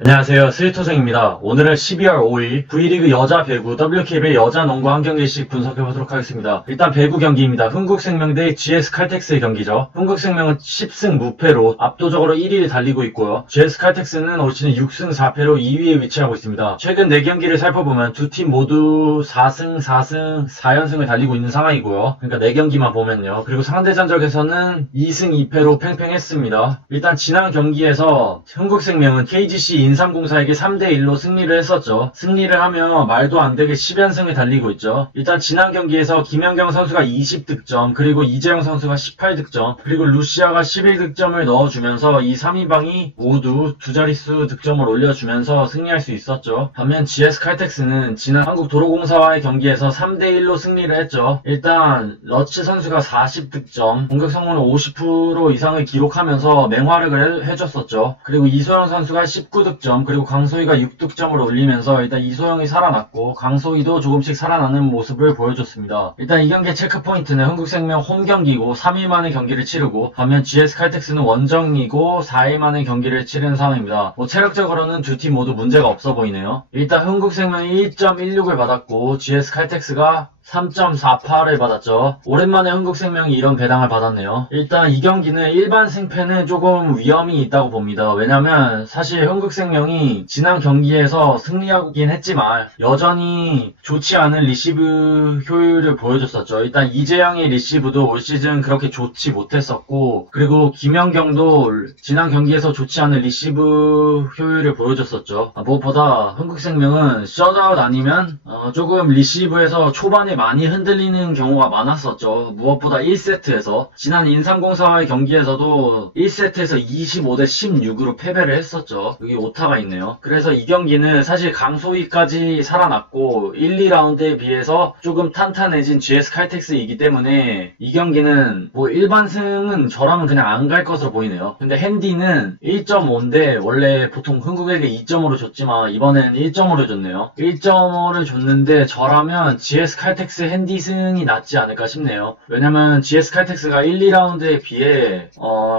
안녕하세요. 스위토정입니다. 오늘은 12월 5일 V리그 여자 배구 WKBL 여자 농구 한 경기씩 분석해보도록 하겠습니다. 일단 배구 경기입니다. 흥국생명 대 GS칼텍스의 경기죠. 흥국생명은 10승 무패로 압도적으로 1위를 달리고 있고요. GS칼텍스는 올 시즌 6승 4패로 2위에 위치하고 있습니다. 최근 4경기를 살펴보면 두 팀 모두 4승, 4승, 4연승을 달리고 있는 상황이고요. 그러니까 4경기만 보면요. 그리고 상대 전적에서는 2승 2패로 팽팽했습니다. 일단 지난 경기에서 흥국생명은 KGC 인삼공사에게 3대1로 승리를 했었죠. 승리를 하며 말도 안 되게 10연승을 달리고 있죠. 일단 지난 경기에서 김연경 선수가 20득점, 그리고 이재영 선수가 18득점, 그리고 루시아가 11득점을 넣어주면서 이 3인방이 모두 두 자릿수 득점을 올려주면서 승리할 수 있었죠. 반면 GS칼텍스는 지난 한국도로공사와의 경기에서 3대1로 승리를 했죠. 일단 러츠 선수가 40득점, 공격 성공률 50% 이상을 기록하면서 맹활약을 해줬었죠. 그리고 이소영 선수가 19득점, 그리고 강소희가 6득점을 올리면서 일단 이소영이 살아났고 강소희도 조금씩 살아나는 모습을 보여줬습니다. 일단 이 경기의 체크포인트는 흥국생명 홈경기고 3일 만에 경기를 치르고, 반면 GS칼텍스는 원정이고 4일 만에 경기를 치르는 상황입니다. 체력적으로는 두 팀 모두 문제가 없어 보이네요. 일단 흥국생명이 1.16을 받았고 GS칼텍스가 3.48을 받았죠. 오랜만에 흥국생명이 이런 배당을 받았네요. 일단 이 경기는 일반 승패는 조금 위험이 있다고 봅니다. 왜냐면 사실 흥국생명이 지난 경기에서 승리하긴 했지만 여전히 좋지 않은 리시브 효율을 보여줬었죠. 일단 이재영의 리시브도 올 시즌 그렇게 좋지 못했었고, 그리고 김연경도 지난 경기에서 좋지 않은 리시브 효율을 보여줬었죠. 무엇보다 흥국생명은 셧아웃 아니면 조금 리시브에서 초반에 많이 흔들리는 경우가 많았었죠. 무엇보다 1세트에서 지난 인삼공사와의 경기에서도 1세트에서 25대 16으로 패배를 했었죠. 여기 오타가 있네요. 그래서 이 경기는 사실 강소희까지 살아났고 1, 2라운드에 비해서 조금 탄탄해진 GS칼텍스이기 때문에 이 경기는 뭐 일반승은 저라면 그냥 안 갈 것으로 보이네요. 근데 핸디는 1.5인데 원래 보통 흥국에게 2.5로 줬지만 이번엔 1.5를 줬네요. 1.5를 줬는데 저라면 GS칼텍스 핸디승이 낫지 않을까 싶네요. 왜냐면 GS칼텍스가 1, 2라운드에 비해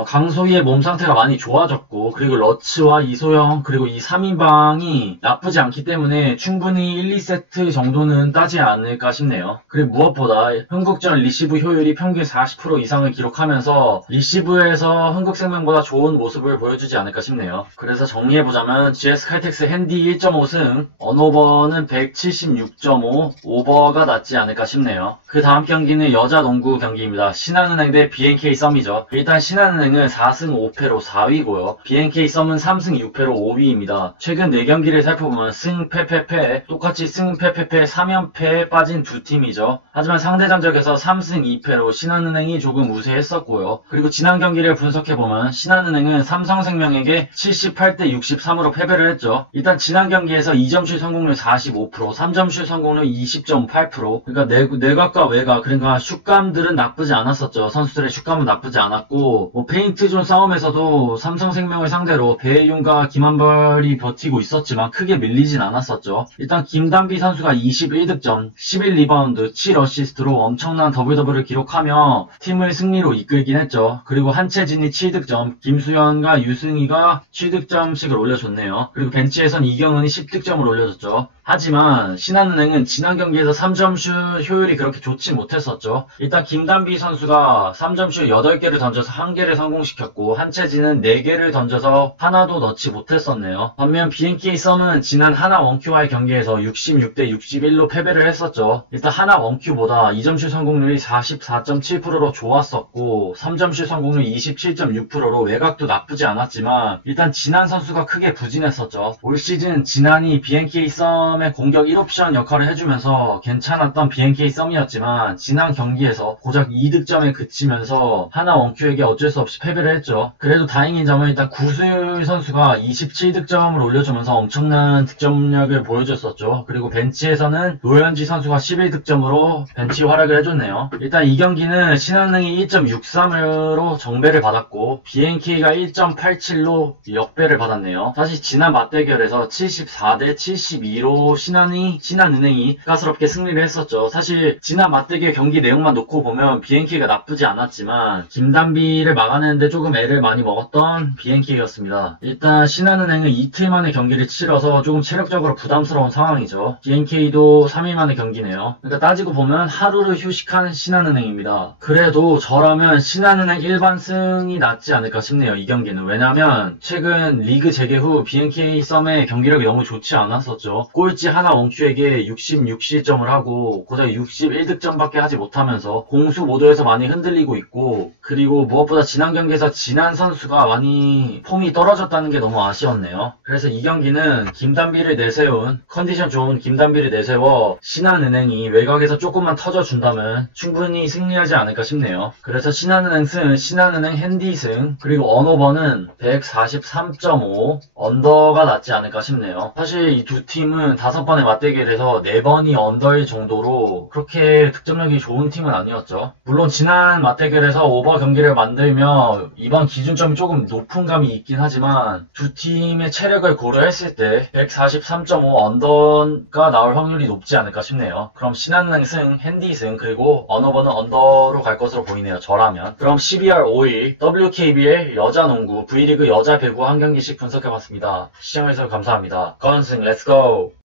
강소희의 몸 상태가 많이 좋아졌고, 그리고 러츠와 이소영 그리고 이 3인방이 나쁘지 않기 때문에 충분히 1, 2세트 정도는 따지 않을까 싶네요. 그리고 무엇보다 흥국전 리시브 효율이 평균 40% 이상을 기록하면서 리시브에서 흥국생명보다 좋은 모습을 보여주지 않을까 싶네요. 그래서 정리해보자면 GS칼텍스 핸디 1.5승, 언오버는 176.5, 오버가 낫지 않을까 싶네요. 그 다음 경기는 여자 농구 경기입니다. 신한은행 대 BNK 썸이죠. 일단 신한은행은 4승 5패로 4위고요. BNK 썸은 3승 6패로 5위입니다. 최근 4경기를 살펴보면 승, 패, 패, 패, 똑같이 승, 패, 패, 패, 3연패에 빠진 두 팀이죠. 하지만 상대 전적에서 3승 2패로 신한은행이 조금 우세했었고요. 그리고 지난 경기를 분석해보면 신한은행은 삼성생명에게 78대 63으로 패배를 했죠. 일단 지난 경기에서 2점슛 성공률 45%, 3점슛 성공률 20.8%, 그러니까 내각과 외곽, 그러니까 슛감들은 나쁘지 않았었죠. 선수들의 슛감은 나쁘지 않았고, 페인트존 싸움에서도 삼성생명을 상대로 배혜윤과 김한벌이 버티고 있었지만 크게 밀리진 않았었죠. 일단 김단비 선수가 21득점, 11리바운드, 7어시스트로 엄청난 더블더블을 기록하며 팀을 승리로 이끌긴 했죠. 그리고 한채진이 7득점, 김수현과 유승희가 7득점씩을 올려줬네요. 그리고 벤치에선 이경은이 10득점을 올려줬죠. 하지만 신한은행은 지난 경기에서 3점슛 효율이 그렇게 좋지 못했었죠. 일단 김단비 선수가 3점슛 8개를 던져서 1개를 성공시켰고, 한채진은 4개를 던져서 하나도 넣지 못했었네요. 반면 BNK 썸은 지난 하나 원큐와의 경기에서 66대 61로 패배를 했었죠. 일단 하나 원큐보다 2점슛 성공률이 44.7%로 좋았었고 3점슛 성공률 27.6%로 외곽도 나쁘지 않았지만 일단 진한 선수가 크게 부진했었죠. 올 시즌 진한이 BNK 썸의 공격 1옵션 역할을 해주면서 괜찮았던 BNK 썸이었지만 지난 경기에서 고작 2득점에 그치면서 하나 원큐에게 어쩔 수 없이 패배를 했죠. 그래도 다행인 점은 일단 구수율 선수가 27득점을 올려주면서 엄청난 득점력을 보여줬었죠. 그리고 벤치에서는 노현지 선수가 11득점으로 벤치 활약을 해줬네요. 일단 이 경기는 신한은행이 1.63으로 정배를 받았고 BNK가 1.87로 역배를 받았네요. 사실 지난 맞대결에서 74대 72로 신한이 신한은행이 가스럽게 승리를 했었죠. 사실 지난 맞대결 경기 내용만 놓고 보면 BNK가 나쁘지 않았지만 김단비를 막아내는데 조금 애를 많이 먹었던 BNK였습니다. 일단 신한은행은 이틀 만에 경기를 치러서 조금 체력적으로 부담스러운 상황이죠. BNK도 3일 만에 경기네요. 그러니까 따지고 보면 하루를 휴식한 신한은행입니다. 그래도 저라면 신한은행 일반승이 낫지 않을까 싶네요. 이 경기는. 왜냐면 최근 리그 재개 후 BNK 썸의 경기력이 너무 좋지 않았었죠. 꼴찌 하나 원큐에게 66실점을 하고 고작 61득점밖에 하지 못하면서 공수 모드에서 많이 흔들리고 있고, 그리고 무엇보다 지난 경기에서 진한 선수가 많이 폼이 떨어졌다는 게 너무 아쉬웠네요. 그래서 이 경기는 김단비를 내세운, 컨디션 좋은 김단비를 내세워 신한은행이 외곽에서 조금만 터져준다면 충분히 승리하지 않을까 싶네요. 그래서 신한은행 승, 신한은행 핸디 승, 그리고 언오버는 143.5 언더가 낫지 않을까 싶네요. 사실 이 두 팀은 5번의 맞대결에서 4번이 언더일 정도로 그렇게 득점력이 좋은 팀은 아니었죠. 물론 지난 맞대결에서 오버 경기를 만들며 이번 기준점이 조금 높은 감이 있긴 하지만 두 팀의 체력을 고려했을 때 143.5 언더가 나올 확률이 높지 않을까 싶네요. 그럼 신한은행 승, 핸디 승, 그리고 언어버는 언더로 갈 것으로 보이네요. 저라면. 그럼 12월 5일 WKBL 여자농구 V리그 여자 배구 한 경기씩 분석해봤습니다. 시청해주셔서 감사합니다. 건승 렛츠고!